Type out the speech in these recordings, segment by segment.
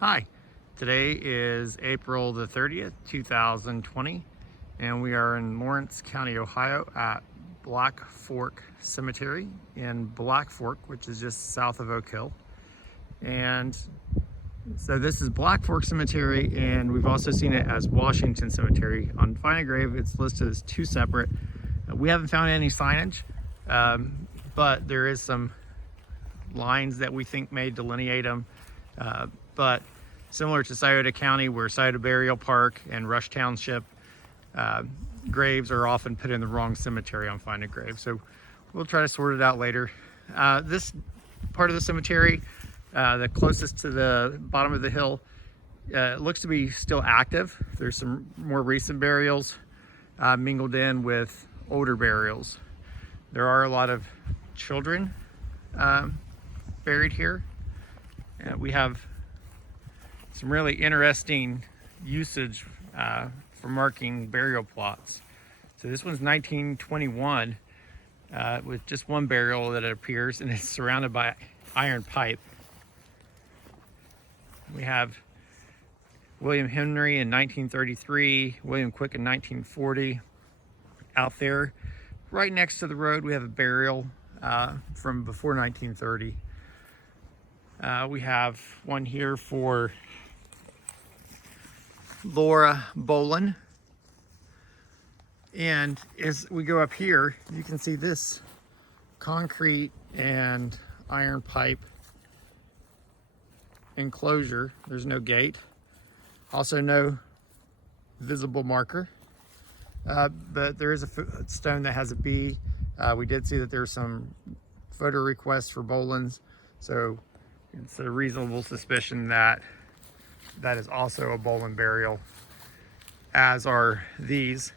Hi, today is April the 30th, 2020, and we are in Lawrence County, Ohio at Black Fork Cemetery in Black Fork, which is just south of Oak Hill. And so this is Black Fork Cemetery, and we've also seen it as Washington Cemetery. On Find a Grave, it's listed as two separate. We haven't found any signage, but there is some lines that we think may delineate them. But similar to Scioto County, where Scioto Burial Park and Rush Township, graves are often put in the wrong cemetery on Find a Grave. So we'll try to sort it out later. This part of the cemetery, the closest to the bottom of the hill, looks to be still active. There's some more recent burials mingled in with older burials. There are a lot of children buried here. We have some really interesting usage for marking burial plots. So this one's 1921 with just one burial that it appears, and it's surrounded by iron pipe. We have William Henry in 1933, William Quick in 1940. Out there, right next to the road, we have a burial from before 1930. We have one here for Laura Bolin. And as we go up here, you can see this concrete and iron pipe enclosure. There's no gate. Also no visible marker. But there is a stone that has a B. We did see that there's some photo requests for Bolins. So it's a reasonable suspicion that that is also a Bolin burial, as are these.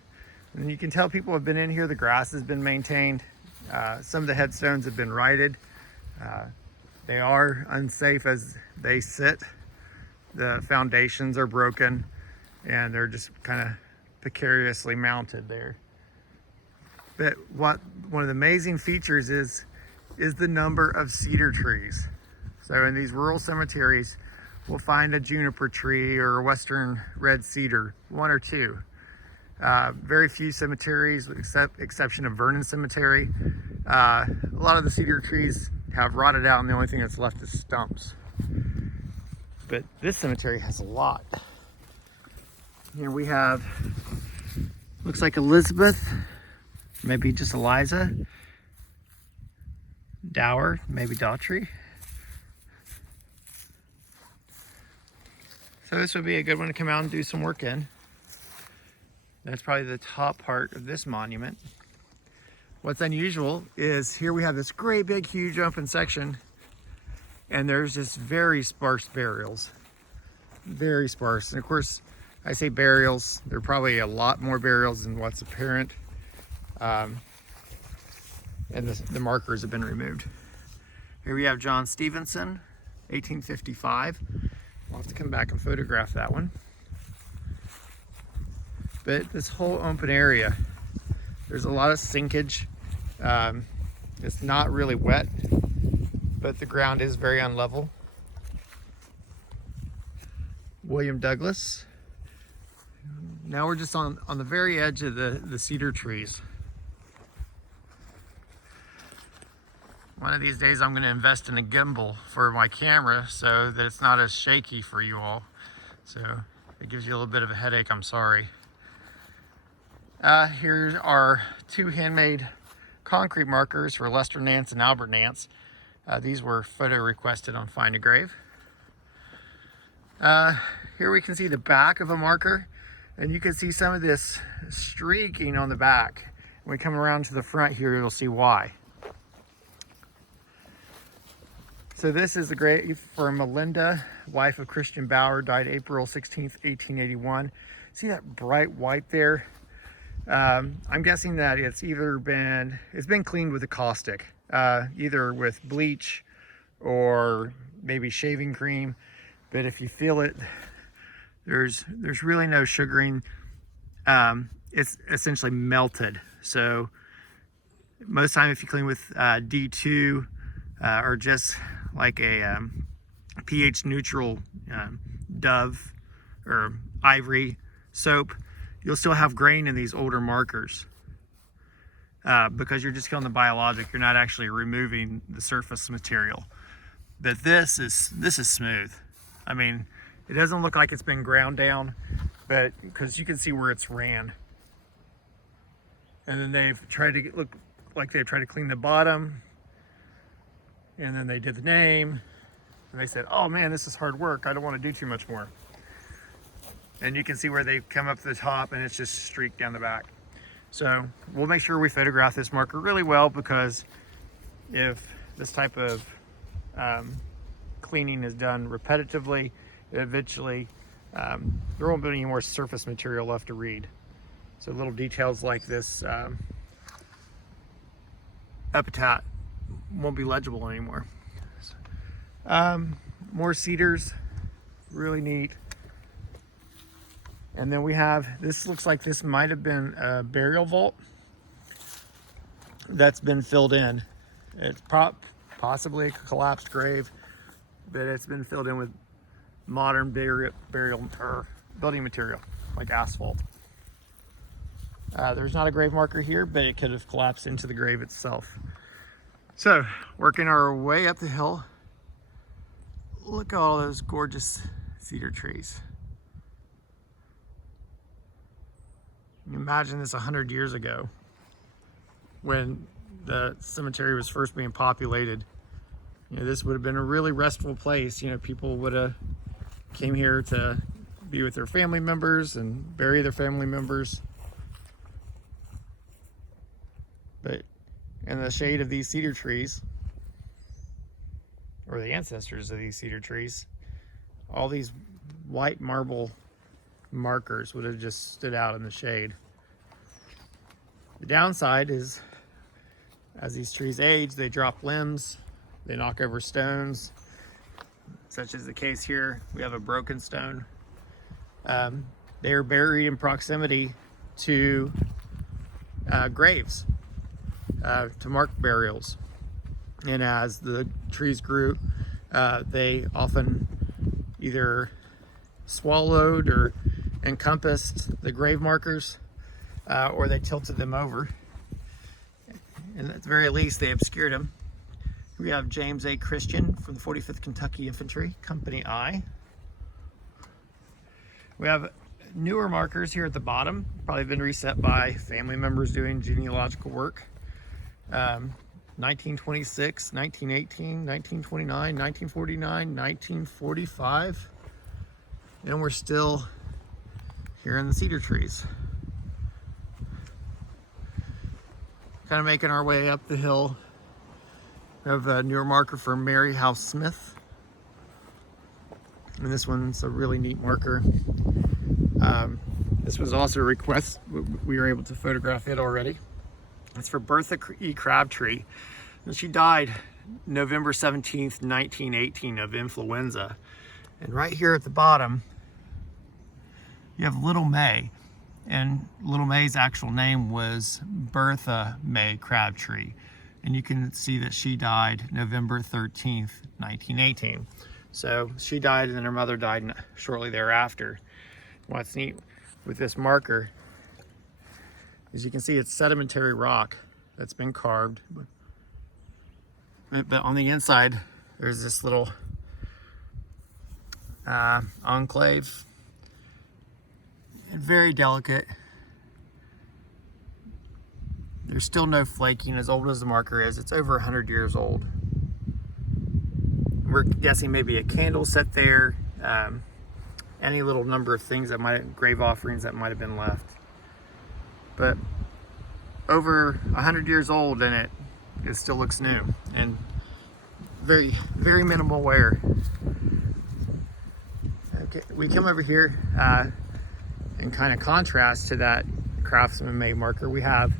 And you can tell people have been in here. The grass has been maintained. Some of the headstones have been righted. They are unsafe as they sit. The foundations are broken and they're just kind of precariously mounted there. But one of the amazing features is the number of cedar trees. So in these rural cemeteries, we'll find a juniper tree or a western red cedar, one or two. Very few cemeteries, with exception of Vernon Cemetery. A lot of the cedar trees have rotted out, and the only thing that's left is stumps. But this cemetery has a lot. Here we have, looks like Elizabeth, maybe just Eliza. Dower, maybe Daughtry. So this would be a good one to come out and do some work in. That's probably the top part of this monument. What's unusual is here we have this great big huge open section, and there's just very sparse burials. Very sparse. And of course, I say burials, there are probably a lot more burials than what's apparent. And the markers have been removed. Here we have John Stevenson, 1855. We'll have to come back and photograph that one. But this whole open area, there's a lot of sinkage. It's not really wet, but the ground is very unlevel. William Douglas. Now we're just on the very edge of the cedar trees. One of these days I'm going to invest in a gimbal for my camera so that it's not as shaky for you all. So if it gives you a little bit of a headache, I'm sorry. Here are two handmade concrete markers for Lester Nance and Albert Nance. These were photo requested on Find a Grave. Here we can see the back of a marker, and you can see some of this streaking on the back. When we come around to the front here, you'll see why. So this is the grave for Melinda, wife of Christian Bauer, died April 16th, 1881. See that bright white there? I'm guessing that it's been cleaned with a caustic, either with bleach or maybe shaving cream. But if you feel it, there's really no sugaring. It's essentially melted. So most time if you clean with D2 or just like a pH neutral Dove or Ivory soap, you'll still have grain in these older markers because you're just killing the biologic. You're not actually removing the surface material. But this is smooth. I mean, it doesn't look like it's been ground down, but because you can see where it's ran. And then they've tried to look like they've tried to clean the bottom. And then they did the name. And they said, oh man, this is hard work. I don't want to do too much more. And you can see where they come up to the top and it's just streaked down the back. So we'll make sure we photograph this marker really well, because if this type of cleaning is done repetitively, eventually there won't be any more surface material left to read. So little details like this epitaph won't be legible anymore. More cedars, really neat. And then we have, this looks like this might have been a burial vault that's been filled in. It's possibly a collapsed grave, but it's been filled in with modern burial or building material like asphalt. There's not a grave marker here, but it could have collapsed into the grave itself. So, working our way up the hill, look at all those gorgeous cedar trees. Imagine this 100 years ago when the cemetery was first being populated. You know, this would have been a really restful place. You know, people would have came here to be with their family members and bury their family members. But in the shade of these cedar trees, or the ancestors of these cedar trees, all these white marble markers would have just stood out in the shade. The downside is, as these trees age, they drop limbs, they knock over stones, such as the case here. We have a broken stone. They are buried in proximity to graves, to mark burials. And as the trees grew, they often either swallowed or encompassed the grave markers, or they tilted them over. And at the very least, they obscured them. We have James A. Christian from the 45th Kentucky Infantry, Company I. We have newer markers here at the bottom, probably been reset by family members doing genealogical work. 1926, 1918, 1929, 1949, 1945. And we're still here in the cedar trees. Kind of making our way up the hill. We have a newer marker for Mary House Smith. And this one's a really neat marker. This was also a request. We were able to photograph it already. It's for Bertha E. Crabtree. And she died November 17th, 1918 of influenza. And right here at the bottom, you have Little May. And Little May's actual name was Bertha May Crabtree. And you can see that she died November 13th, 1918. So she died and then her mother died shortly thereafter. What's neat with this marker is you can see it's sedimentary rock that's been carved. But on the inside, there's this little enclave. And very delicate. There's still no flaking, as old as the marker is. It's over 100 years old. We're guessing maybe a candle set there, any little number of things that grave offerings that might have been left. But over 100 years old, and it still looks new and very, very minimal wear. Okay, we come over here in kind of contrast to that craftsman made marker. We have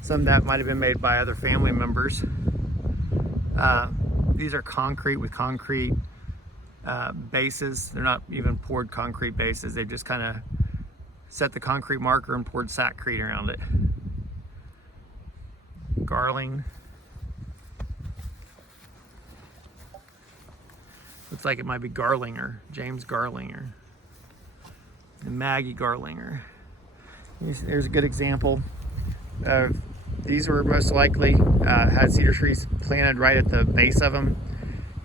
some that might have been made by other family members. These are concrete with concrete bases. They're not even poured concrete bases. They've just kind of set the concrete marker and poured sackcrete around it. Garling. Looks like it might be Garlinger, James Garlinger, and Maggie Garlinger. There's a good example of, these were most likely had cedar trees planted right at the base of them,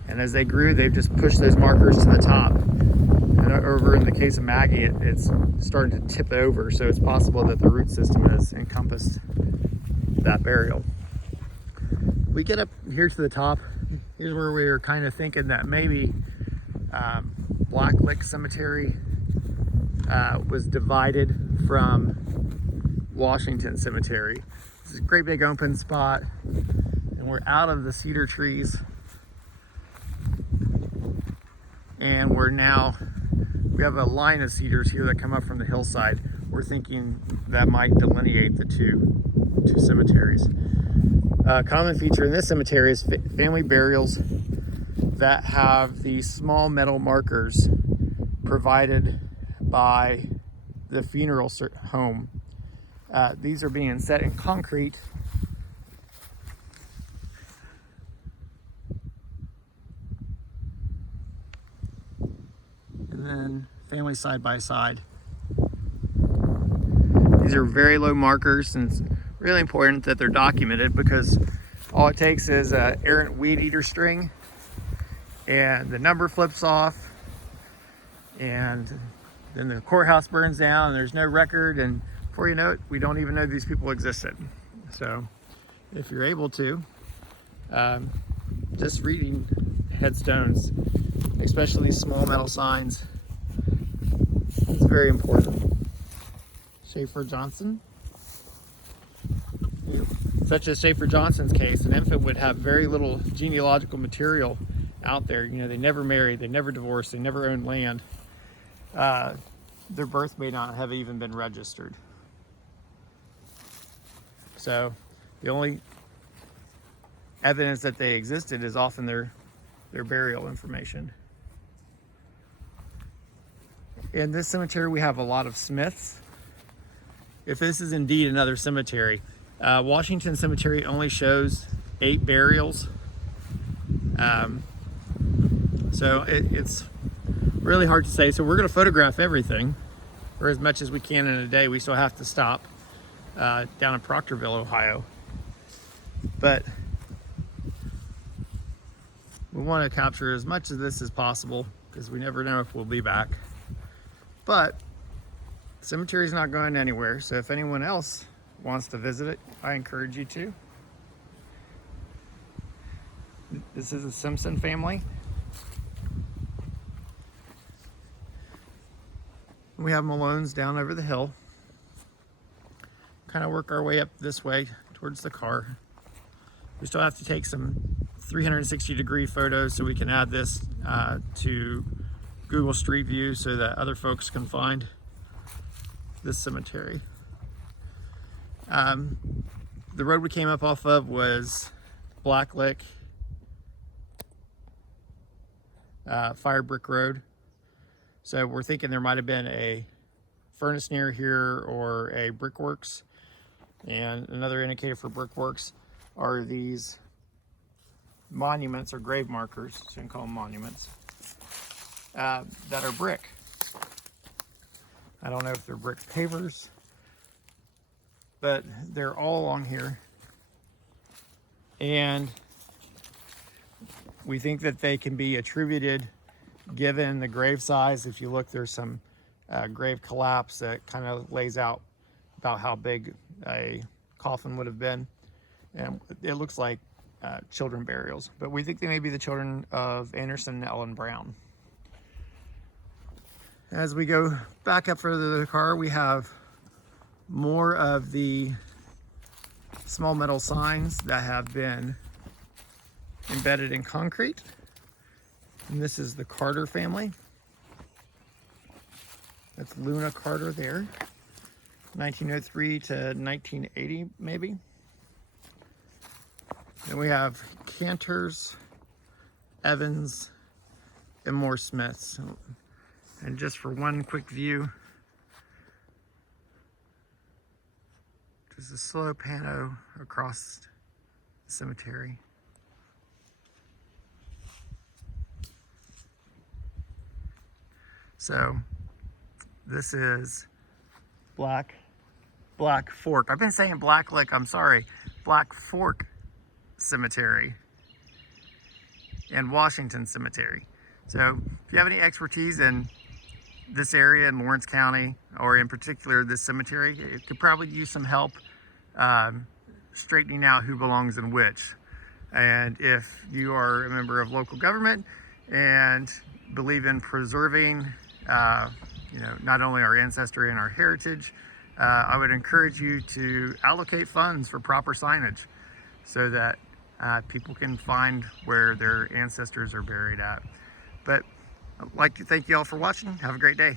and as they grew, they've just pushed those markers to the top. And over in the case of Maggie, it's starting to tip over, so it's possible that the root system has encompassed that burial. We get up here to the top. Here's where we were kind of thinking that maybe Black Lick Cemetery was divided from Washington Cemetery. This is a great big open spot, and we're out of the cedar trees, and we have a line of cedars here that come up from the hillside. We're thinking that might delineate the two cemeteries. A common feature in this cemetery is family burials that have these small metal markers provided by the funeral home. These are being set in concrete and then family side by side. These are very low markers, and it's really important that they're documented because all it takes is an errant weed eater string and the number flips off, and then the courthouse burns down and there's no record, and before you know it, we don't even know these people existed. So if you're able to, just reading headstones, especially these small metal signs, it's very important. Schaefer Johnson. Such as Schaefer Johnson's case, an infant would have very little genealogical material out there. You know, they never married, they never divorced, they never owned land. Their birth may not have even been registered. So the only evidence that they existed is often their burial information. In this cemetery, we have a lot of Smiths. If this is indeed another cemetery, Washington Cemetery only shows 8 burials. So it's really hard to say. So we're going to photograph everything, or as much as we can in a day. We still have to stop down in Proctorville, Ohio. But we want to capture as much of this as possible because we never know if we'll be back. But the cemetery's not going anywhere, so if anyone else wants to visit it, I encourage you to. This is a Simpson family. We have Malone's down over the hill. Kind of work our way up this way towards the car. We still have to take some 360-degree photos so we can add this to Google Street View so that other folks can find this cemetery. The road we came up off of was Black Lick Fire Brick Road. So we're thinking there might have been a furnace near here or a brickworks. And another indicator for brickworks are these monuments or grave markers, so you can call them monuments, that are brick. I don't know if they're brick pavers, but they're all along here. And we think that they can be attributed given the grave size. If you look, there's some grave collapse that kind of lays out about how big a coffin would have been. And it looks like children burials, but we think they may be the children of Anderson and Ellen Brown. As we go back up further to the car, we have more of the small metal signs that have been embedded in concrete. And this is the Carter family. That's Luna Carter there. 1903 to 1980, maybe. Then we have Cantors, Evans, and more Smiths. And just for one quick view, just a slow pano across the cemetery. So this is Black Fork. I've been saying Black Lick, I'm sorry. Black Fork Cemetery and Washington Cemetery. So if you have any expertise in this area in Lawrence County, or in particular this cemetery, it could probably use some help straightening out who belongs in which. And if you are a member of local government and believe in preserving not only our ancestry and our heritage, I would encourage you to allocate funds for proper signage so that people can find where their ancestors are buried at. But I'd like to thank you all for watching. Have a great day.